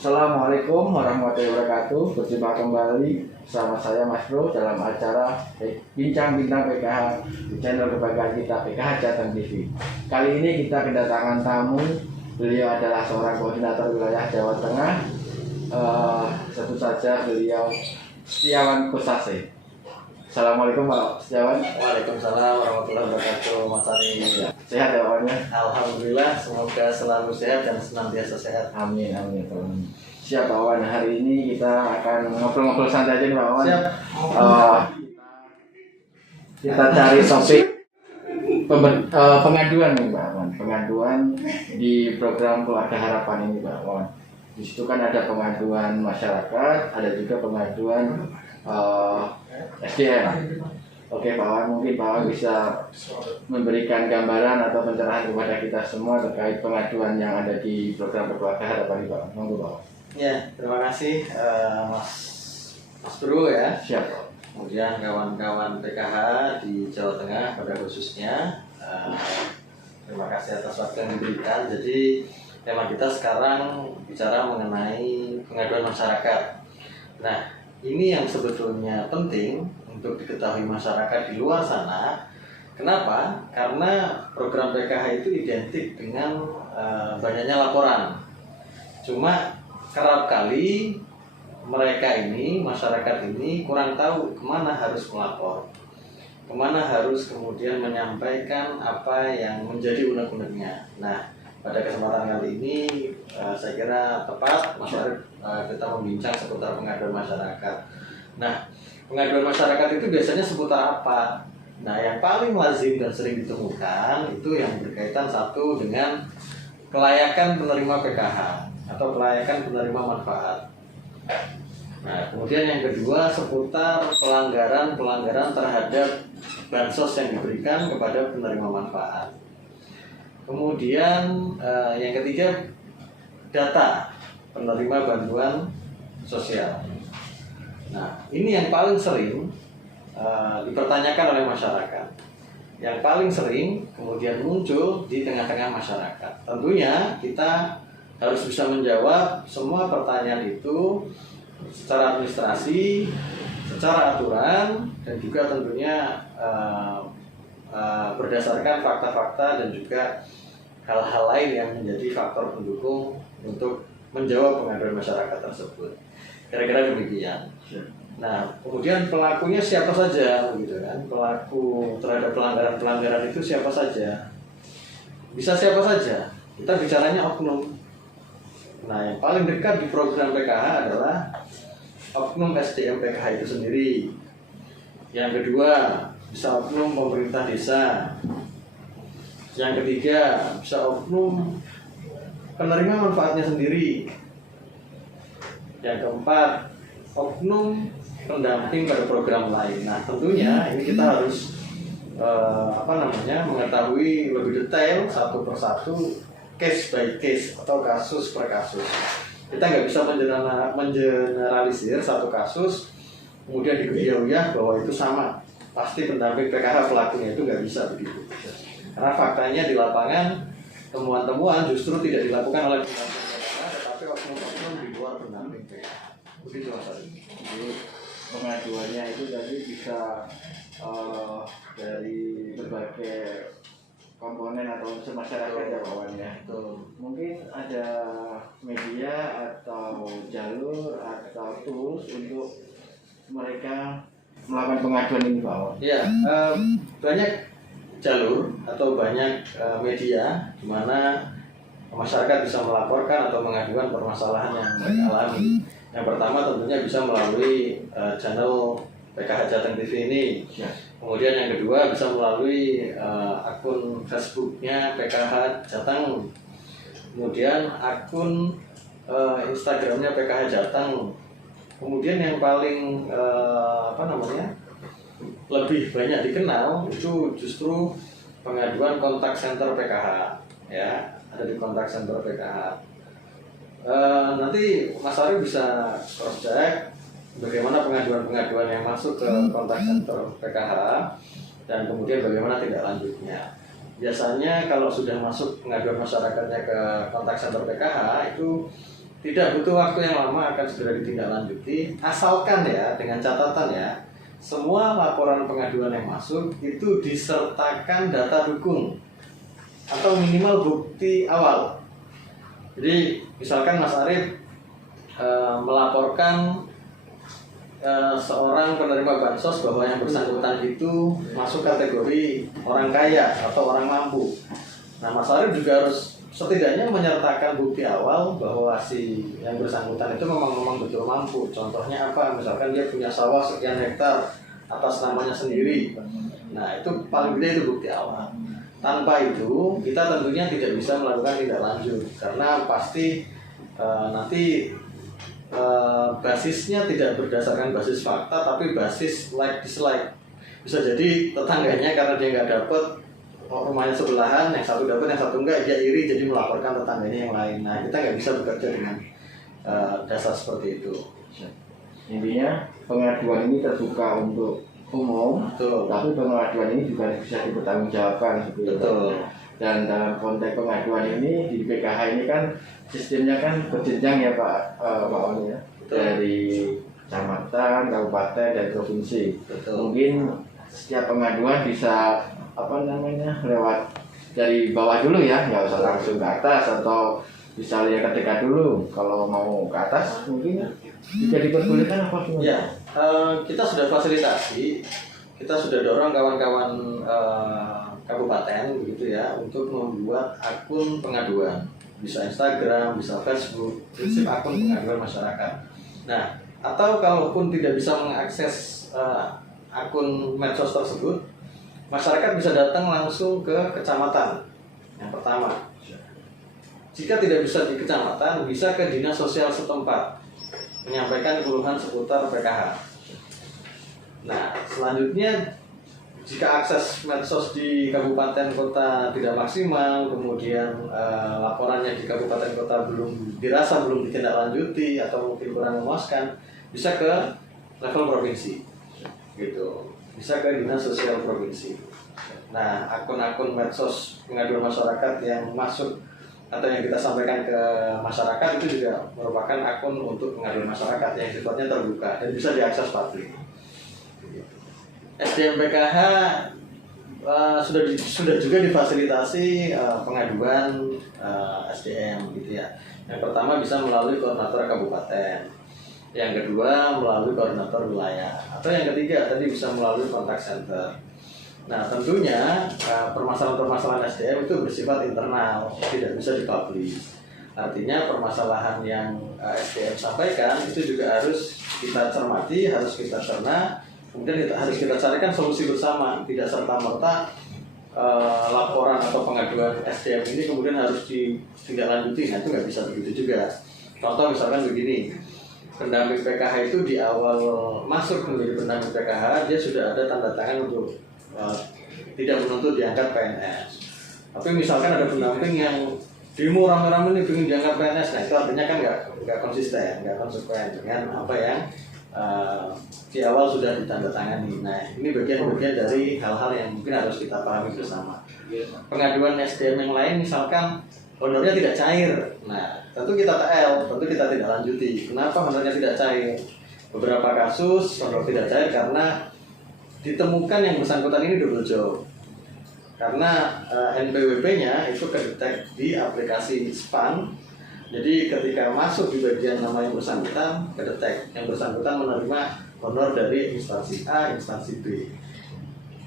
Assalamualaikum warahmatullahi wabarakatuh. Berjumpa kembali bersama saya Mas Bro dalam acara Bincang Bintang PKH di channel kebanggaan kita PKH Jateng TV. Kali ini kita kedatangan tamu. Beliau adalah seorang koordinator wilayah Jawa Tengah. Tentu saja beliau Setiawan Kosase. Assalamualaikum Pak Setiawan. Waalaikumsalam warahmatullahi wabarakatuh, Mas Ari. Sehat ya Pak? Alhamdulillah, semoga selalu sehat dan senantiasa sehat. Amin, amin. Siap Pak Wan, hari ini kita akan ngobrol-ngobrol santai aja nih Pak Wan. Siap. Kita cari topik pengaduan nih Pak Wan. Pengaduan di program Keluarga Harapan ini Pak Wan. Di situ kan ada pengaduan masyarakat, ada juga pengaduan SDM. Oke Pak Wan, mungkin Pak Wan bisa memberikan gambaran atau pencerahan kepada kita semua terkait pengaduan yang ada di program Keluarga Harapan ini Pak Wan. Monggo Pak Wan. Ya, terima kasih Mas Bro ya. Siap. Kemudian kawan-kawan PKH di Jawa Tengah pada khususnya, terima kasih atas waktu yang diberikan. Jadi tema kita sekarang bicara mengenai pengaduan masyarakat. Nah, ini yang sebetulnya penting untuk diketahui masyarakat di luar sana. Kenapa? Karena program PKH itu identik dengan banyaknya laporan. Cuma kerap kali mereka ini, masyarakat ini kurang tahu kemana harus melapor, kemana harus kemudian menyampaikan apa yang menjadi unek-uneknya. Nah, pada kesempatan kali ini saya kira tepat Mas Arif kita membincang seputar pengaduan masyarakat. Nah, pengaduan masyarakat itu biasanya seputar apa? Nah, yang paling lazim dan sering ditemukan itu yang berkaitan satu dengan kelayakan penerima PKH atau kelayakan penerima manfaat. Nah, kemudian yang kedua seputar pelanggaran terhadap bansos yang diberikan kepada penerima manfaat. Kemudian yang ketiga data penerima bantuan sosial. Nah, ini yang paling sering dipertanyakan oleh masyarakat. Yang paling sering kemudian muncul di tengah-tengah masyarakat. Tentunya kita harus bisa menjawab semua pertanyaan itu secara administrasi, secara aturan, dan juga tentunya berdasarkan fakta-fakta dan juga hal-hal lain yang menjadi faktor pendukung untuk menjawab pengaduan masyarakat tersebut. Kira-kira demikian. Nah, kemudian pelakunya siapa saja, gitu kan? Pelaku terhadap pelanggaran-pelanggaran itu siapa saja? Bisa siapa saja? Kita bicaranya oknum. Nah, yang paling dekat di program PKH adalah oknum SDM PKH itu sendiri. Yang kedua, bisa oknum pemerintah desa. Yang ketiga, bisa oknum penerima manfaatnya sendiri. Yang keempat, oknum pendamping pada program lain. Nah, tentunya ini kita harus mengetahui lebih detail satu persatu, case by case atau kasus per kasus. Kita nggak bisa mengeneralisir satu kasus kemudian diketahui bahwa itu sama pasti pendamping PKH pelakunya, itu nggak bisa begitu. Karena faktanya di lapangan temuan-temuan justru tidak dilakukan oleh pendamping PKH, tetapi oknum-oknum di luar pendamping PKH. Begitu Mas Ari. Jadi pengaduannya itu tadi bisa dari berbagai komponen atau unsur masyarakat ya Pak Wan ya. Mungkin ada media atau jalur atau tools untuk mereka melakukan pengaduan ini Pak Wan. Ya, banyak jalur atau banyak media di mana masyarakat bisa melaporkan atau mengadukan permasalahan yang mereka alami. Yang pertama tentunya bisa melalui channel PKH Jateng TV ini. Kemudian yang kedua bisa melalui akun Facebooknya PKH Jateng. Kemudian akun Instagramnya PKH Jateng. Kemudian yang paling lebih banyak dikenal itu justru pengaduan kontak center PKH, ya, ada di kontak center PKH. Nanti Mas Ari bisa cross check bagaimana pengaduan-pengaduan yang masuk ke kontak center PKH dan kemudian bagaimana tindak lanjutnya. Biasanya kalau sudah masuk pengaduan masyarakatnya ke kontak center PKH itu tidak butuh waktu yang lama, akan segera ditindaklanjuti, asalkan ya, dengan catatan ya, semua laporan pengaduan yang masuk itu disertakan data dukung atau minimal bukti awal. Jadi misalkan Mas Arief melaporkan seorang penerima bansos bahwa yang bersangkutan itu masuk kategori orang kaya atau orang mampu. Nah, Mas Arief juga harus setidaknya menyertakan bukti awal bahwa si yang bersangkutan itu memang betul mampu. Contohnya apa? Misalkan dia punya sawah sekian hektar atas namanya sendiri. Nah, itu paling gede itu bukti awal. Tanpa itu kita tentunya tidak bisa melakukan tindak lanjut karena pasti nanti basisnya tidak berdasarkan basis fakta tapi basis like dislike. Bisa jadi tetangganya karena dia nggak dapat rumahnya sebelahan, yang satu dapat, yang satu enggak, dia iri jadi melaporkan tetangganya yang lain. Nah, kita nggak bisa bekerja dengan dasar seperti itu. Intinya pengaduan ini terbuka untuk umum, Betul. tapi pengaduan ini juga bisa dipertanggungjawabkan. Betul. Dan dalam konteks pengaduan ini di PKH ini kan sistemnya kan berjenjang ya Pak Oni ya, dari kecamatan, kabupaten, dan provinsi. Betul. Mungkin setiap pengaduan bisa lewat dari bawah dulu ya, nggak usah langsung ke atas, atau bisa lihat ketika dulu. Kalau mau ke atas mungkin juga diperbolehkan apa gimana? Ya, kita sudah fasilitasi, kita sudah dorong kawan-kawan kabupaten begitu ya untuk membuat akun pengaduan, bisa Instagram, bisa Facebook, prinsip akun pengaduan masyarakat. Nah, atau kalaupun tidak bisa mengakses akun medsos tersebut, masyarakat bisa datang langsung ke kecamatan yang pertama. Jika tidak bisa di kecamatan, bisa ke dinas sosial setempat menyampaikan keluhan seputar PKH. Nah, selanjutnya jika akses medsos di kabupaten kota tidak maksimal, kemudian laporannya di kabupaten kota dirasa belum ditindaklanjuti atau mungkin kurang memuaskan, bisa ke level provinsi, gitu. Bisa ke dinas sosial provinsi. Nah, akun-akun medsos pengaduan masyarakat yang masuk atau yang kita sampaikan ke masyarakat itu juga merupakan akun untuk pengaduan masyarakat yang sifatnya terbuka dan bisa diakses publik. SDM PKH sudah juga difasilitasi pengaduan SDM gitu ya. Yang pertama bisa melalui koordinator kabupaten, yang kedua melalui koordinator wilayah, atau yang ketiga tadi bisa melalui kontak center. Nah, tentunya permasalahan-permasalahan SDM itu bersifat internal, tidak bisa dipublish. Artinya permasalahan yang SDM sampaikan itu juga harus kita cermati, harus kita cerna, kemudian harus kita carikan solusi bersama, tidak serta-merta laporan atau pengaduan SDM ini kemudian harus ditindaklanjuti. Nah, itu nggak bisa begitu juga. Contoh misalkan begini, pendamping PKH itu di awal masuk menjadi pendamping PKH dia sudah ada tanda tangan untuk tidak menuntut diangkat PNS. Tapi misalkan ada pendamping yang demo rame-rame nih ingin diangkat PNS, nah itu artinya kan nggak konsisten, nggak konsekuen dengan apa yang di awal sudah ditandatangani. Nah, ini bagian-bagian dari hal-hal yang mungkin harus kita pahami bersama. Pengaduan SDM yang lain misalkan honornya tidak cair, nah tentu kita TL, tentu kita tidak lanjuti. Kenapa honornya tidak cair? Beberapa kasus honor tidak cair karena ditemukan yang bersangkutan ini double job. Karena NPWP-nya itu kedetek di aplikasi SPAN. Jadi ketika masuk di bagian nama yang bersangkutan, kedetek yang bersangkutan menerima honor dari instansi A, instansi B.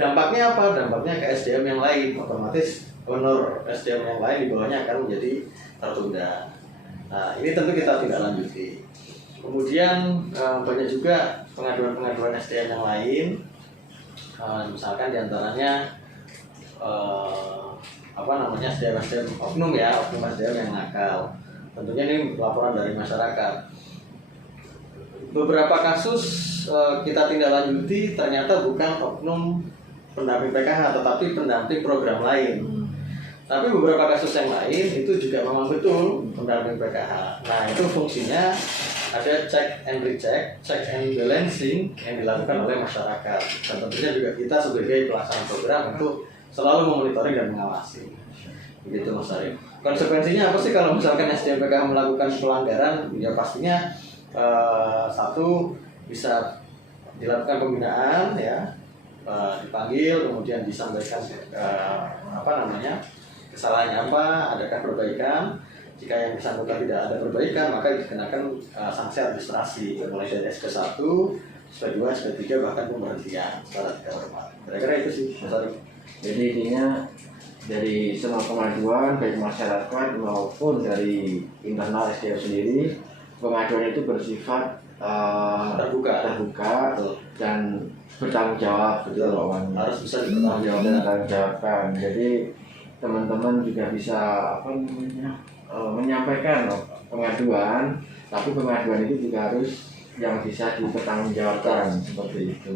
Dampaknya apa? Dampaknya ke SDM yang lain, otomatis honor SDM yang lain di bawahnya akan menjadi tertunda. Nah, ini tentu kita tidak lanjuti. Kemudian banyak juga pengaduan-pengaduan SDM yang lain. Misalkan diantaranya SDM oknum ya, oknum SDM yang nakal. Tentunya ini laporan dari masyarakat. beberapa kasus kita tindak lanjuti ternyata bukan oknum pendamping PKH tetapi pendamping program lain. Tapi beberapa kasus yang lain itu juga memang betul pendamping PKH. Nah itu fungsinya ada check and recheck, check and balancing yang dilakukan oleh masyarakat. Dan tentunya juga kita sebagai pelaksana program itu selalu memonitoring dan mengawasi. Begitu Mas Arif. Konsekuensinya apa sih kalau misalkan SDM PKH melakukan pelanggaran? Ya pastinya satu bisa dilakukan pembinaan ya, dipanggil kemudian disampaikan kesalahannya apa, adakah perbaikan. Jika yang bersangkutan tidak ada perbaikan maka dikenakan sanksi administrasi mulai dari SP1, SP2, SP3 bahkan pemberhentian secara tidak hormat. Kira-kira itu sih Mas Arif. Jadi intinya dari semua pengaduan baik masyarakat maupun dari internal SDM sendiri, pengaduan itu bersifat terbuka dan bertanggung jawab, betul Pak. Harus bisa dipertanggung jawabkan. Jadi teman-teman juga bisa menyampaikan pengaduan, tapi pengaduan itu juga harus yang bisa dipertanggungjawabkan seperti itu.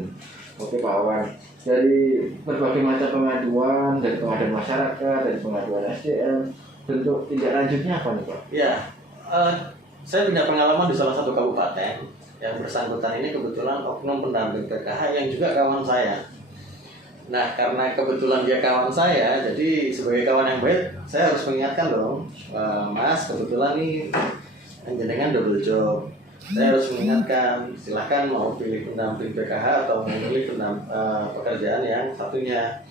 Oke Pak Wawan, dari berbagai macam pengaduan, dari pengaduan masyarakat, dari pengaduan SDM, bentuk tindak lanjutnya apa nih Pak? Ya, saya punya pengalaman di salah satu kabupaten yang bersangkutan ini kebetulan oknum pendamping PKH yang juga kawan saya. Nah, karena kebetulan dia kawan saya, jadi sebagai kawan yang baik, saya harus mengingatkan dong, Mas, kebetulan nih jenengan double job. Saya harus mengingatkan, silahkan mau pilih pendamping PKH atau memilih pekerjaan yang satunya.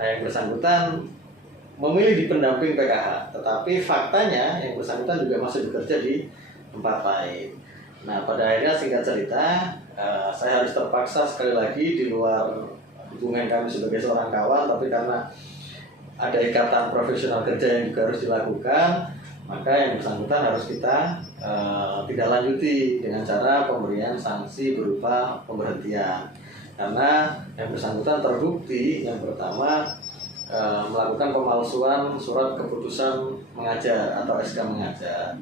Nah, yang bersangkutan memilih di pendamping PKH, tetapi faktanya yang bersangkutan juga masih bekerja di tempat lain. Nah, pada akhirnya singkat cerita, saya harus terpaksa sekali lagi di luar hubungan kami sebagai seorang kawan, tapi karena ada ikatan profesional kerja yang juga harus dilakukan, maka yang bersangkutan harus kita tidak lanjuti dengan cara pemberian sanksi berupa pemberhentian. Karena yang bersangkutan terbukti yang pertama melakukan pemalsuan surat keputusan mengajar atau SK mengajar.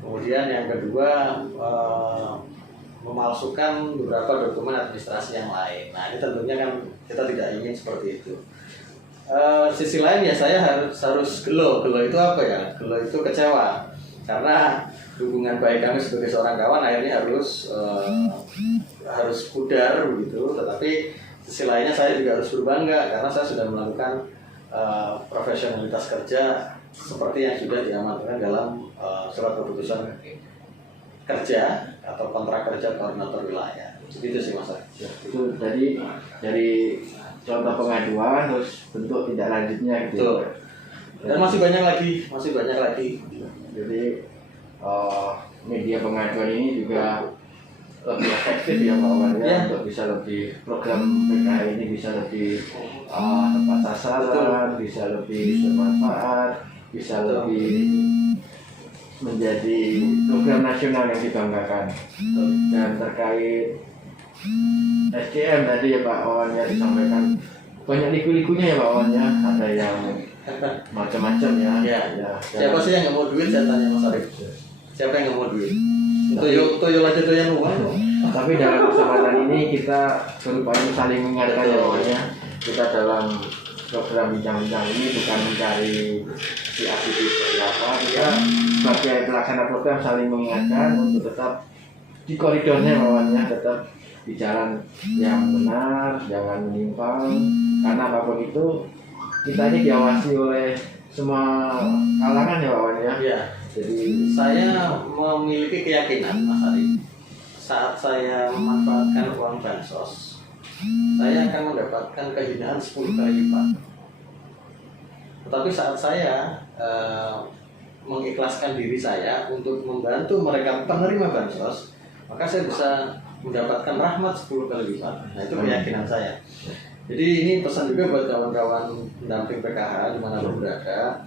Kemudian yang kedua memalsukan beberapa dokumen administrasi yang lain. Nah ini tentunya kan kita tidak ingin seperti itu. Sisi lain ya saya harus gelo itu apa ya? Gelo itu kecewa karena hubungan baik kami sebagai seorang kawan akhirnya harus pudar begitu. Tetapi sisi lainnya saya juga harus berbangga karena saya sudah melakukan profesionalitas kerja seperti yang sudah diamankan dalam surat keputusan kerja atau kontrak kerja koordinator wilayah. Itu sih Mas. Itu tadi dari contoh pengaduan terus bentuk tindak lanjutnya gitu. Dan masih banyak lagi. Jadi media pengaduan ini juga lebih efektif ya Pak Wawan ya, untuk bisa lebih program PKH ini bisa lebih tepat sasaran, bisa lebih bermanfaat, bisa lebih menjadi program nasional yang dibanggakan. Dan terkait SDM tadi ya Pak Wawan ya disampaikan banyak liku-likunya ya Pak Wawan ya, ada yang macam-macam ya. Siapa sih yang nggak mau duit, saya tanya Mas Arif. Siapa yang nggak mau duit? Toyo aja doyan uang. Tapi dalam kesempatan ini kita berupaya saling mengingatkan ya Pak Wawan ya. Kita dalam program bincang-bincang ini bukan mencari si aktivis seperti apa, kita sebagai pelaksana program saling mengingatkan untuk tetap di koridornya Pak Wawan ya, tetap di jalan yang benar, jangan menyimpang, karena apapun itu kita ini diawasi oleh semua kalangan ya Pak Wawan ya. Iya. Jadi saya memiliki keyakinan Mas Ari, saat saya memanfaatkan uang bansos, saya akan mendapatkan kehinaan 10 kali lipat. Tetapi saat saya mengikhlaskan diri saya untuk membantu mereka penerima bansos, maka saya bisa mendapatkan rahmat 10 kali lipat. Nah itu keyakinan saya. Jadi ini pesan juga buat kawan-kawan pendamping PKH dimanapun berada,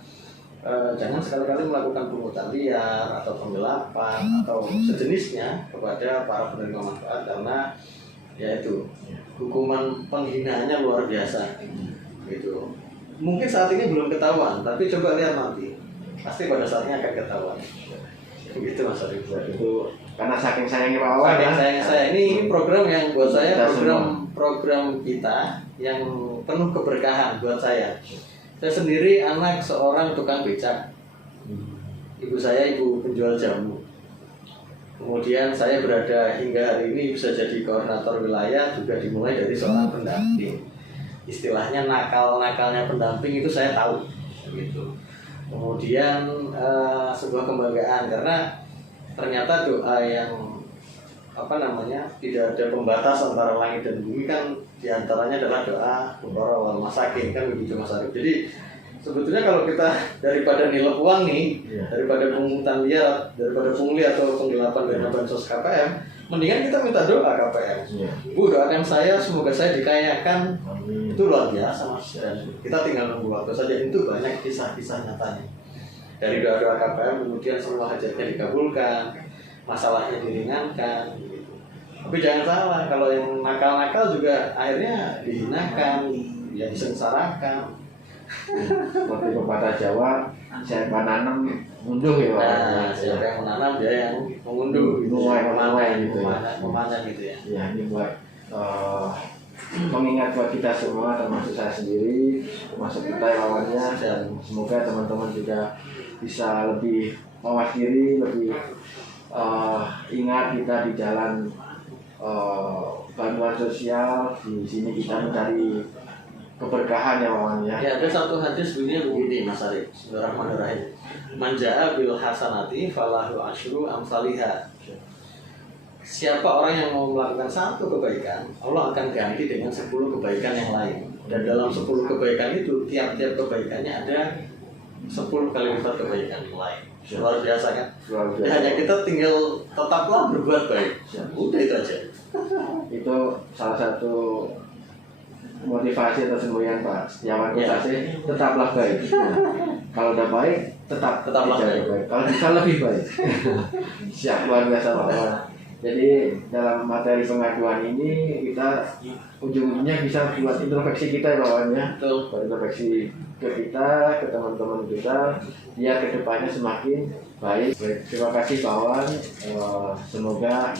jangan sekali-kali melakukan pungutan liar atau penggelapan atau sejenisnya kepada para penerima manfaat, karena yaitu hukuman penghinaannya luar biasa gitu. Mungkin saat ini belum ketahuan, tapi coba lihat nanti, pasti pada saatnya akan ketahuan. Begitu Mas Arif. Itu karena saking sayangnya Pak Wawan Saking sayang saya ini program yang buat saya Kita program kita yang penuh keberkahan buat saya. Saya sendiri anak seorang tukang becak. Ibu saya ibu penjual jamu. Kemudian saya berada hingga hari ini bisa jadi koordinator wilayah juga dimulai dari seorang pendamping. Istilahnya nakal-nakalnya pendamping itu saya tahu gitu. Kemudian sebuah kebanggaan karena ternyata doa yang tidak ada pembatas antara langit dan bumi kan diantaranya adalah doa fuqara wal masakin kan begitu Mas Arif. Jadi sebetulnya kalau kita daripada nilai uang nih, daripada pungutan liar, daripada pungli atau penggelapan dana bansos KPM, mendingan kita minta doa KPM. Bu, doakan saya semoga saya dikayakan. Itu luar biasa Mas. Dan kita tinggal nunggu waktu saja. Itu banyak kisah-kisah nyatanya. Dari doa-doa KPM kemudian semua hajatnya dikabulkan, masalahnya diringankan gitu. Tapi jangan salah, kalau yang nakal-nakal juga akhirnya dihinakan, ya disengsarakan. Seperti pepatah Jawa, siapa nanam ngunduh ya Pak. Nah, siapa yang menanam dia yang mengunduh gitu, Menuai gitu ya. memanen gitu ya. Ya, ini buat mengingat buat kita semua, termasuk saya sendiri, termasuk kita yang lawannya, dan semoga teman-teman juga bisa lebih mawas diri, lebih ingat kita di jalan bantuan sosial. Di sini kita mencari keberkahan ya Wawan ya. Ya, ada satu hadis bunyinya begini Mas Arif, Bismillahirrahmanirrahim. Man ja'a bil hasanati falahu asyru amsalihha. Siapa orang yang mau melakukan satu kebaikan, Allah akan ganti dengan 10 kebaikan yang lain. Dan dalam 10 kebaikan itu, tiap-tiap kebaikannya ada 10 kali lipat kebaikan yang lain. Luar biasa kan? Luar biasa. Hanya kita tinggal tetaplah berbuat baik. Udah itu aja. Itu salah satu motivasi atau semboyan Pak Setiawan Kosasih, tetaplah baik. Kalau udah baik, tetaplah baik. Kalau bisa lebih baik. Siap, luar biasa Pak Wawan. Jadi dalam materi pengaduan ini kita ujung-ujungnya bisa buat introspeksi kita ya Pak Wawan ya. Buat introspeksi ke kita, ke teman-teman kita, biar kedepannya semakin baik. Terima kasih Pak Wawan. Semoga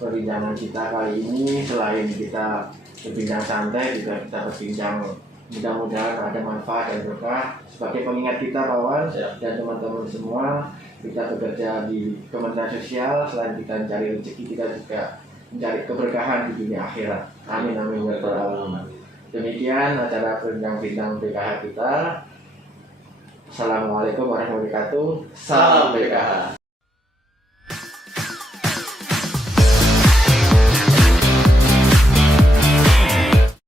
perbincangan kita kali ini selain kita berbincang santai juga kita berbincang mudah-mudahan ada manfaat dan berkah sebagai pengingat kita Pak Wawan dan teman-teman semua. Kita bekerja di Kementerian Sosial, selain kita mencari rezeki kita juga mencari keberkahan di dunia akhirat. Amin amin ya rabbal alamin. Demikian acara bincang-bincang PKH kita. Assalamualaikum warahmatullahi wabarakatuh. Salam PKH.